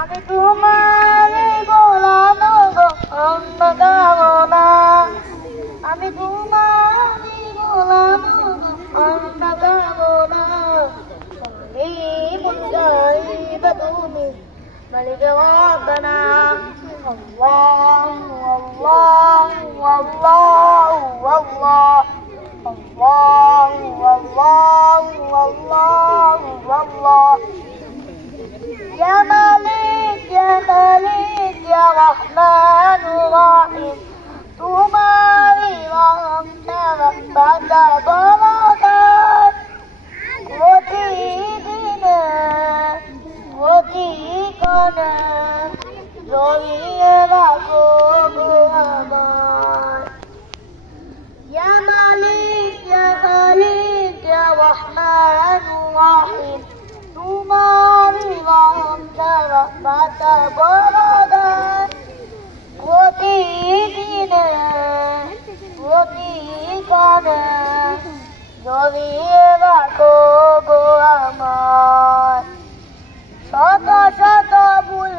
আমি তোমার গোলাম গো অন্য গাবো না। আমি তোমার গোলাম গো অন্য গাবো না। তুমি মালিক রব্বানা। আল্লাহু আল্লাহু আল্লাহু আল্লাহ। আল্লাহু আল্লাহু আল্লাহু আল্লাহ। ইয়া মালিক ইয়া খালিক ইয়া রহমান রহিম। তোমারই রহম ছাড়া বাঁচা বড় দায়। প্রতিদিনে প্রতিক্ষণে জড়িয়ে রাখো গো আমায়। ইয়া মালিক ইয়া খালিক ইয়া রহমান রহিম। তোমারই রহম ছাড়া বাঁচা বড় দায়। প্রতিদিনে প্রতিক্ষণে জড়িয়ে রাখো গো আমায়। শত শত ভুল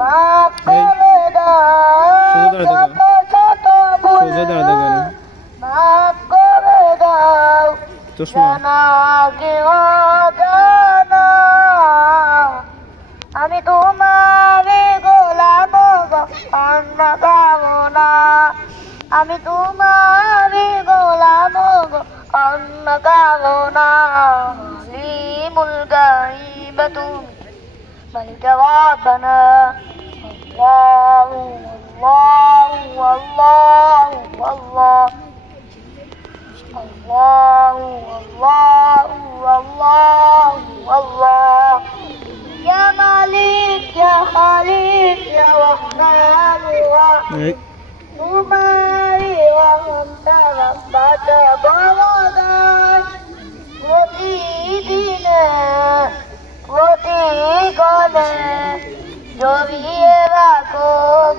মাফ করে দাও। শত শত ভুল মাফ করে দাও। জানা কি অজানা আমি তোমার গোলাম গো অন্য গাবো না। আমি তোমার গোলাম গো অন্য গাবো না। লিমুল গাইব তুমি মালিক রব্বানা। আল্লাহু আল্লাহু আল্লাহু আল্লাহ। আল্লাহু আল্লাহু আল্লাহু আল্লাহ। ইয়া মালিক ইয়া খালিক ইয়া রহমান রহিম। তোমারই রহম ছাড়া বাঁচা বড় দায়। প্রতিদিনে প্রতিক্ষণে জড়িয়ে রাখো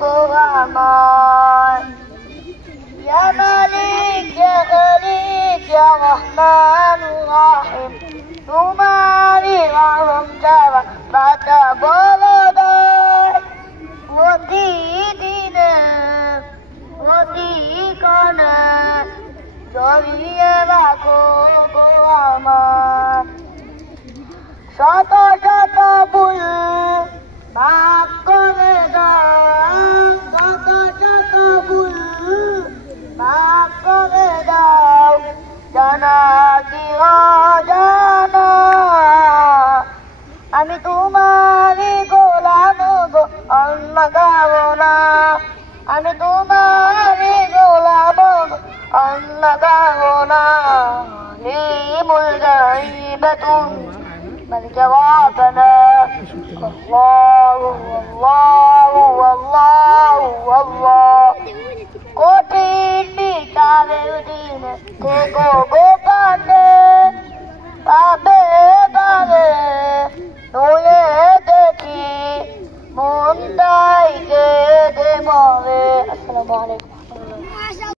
গো আমায়। ইয়া মালিক ইয়া খালিক ইয়া রহমান রহিম। তোমারই রহম ছাড়া বাঁচা বড় দায়। প্রতিদিনে প্রতিক্ষণে জড়িয়ে রাখো গো আমায়। শত শত ভুল মাফ করে দাও। শত শত ভুল মাফ করে দাও। জানা কি অজানা আমি তোমারই গোলাম গো অন্য গাবো না। আমি তোমারই গোলাম গো অন্য গাবো না। লিমুল গাইব তুমি মালিক রব্বানা। আল্লাহু আল্লাহু আল্লাহ।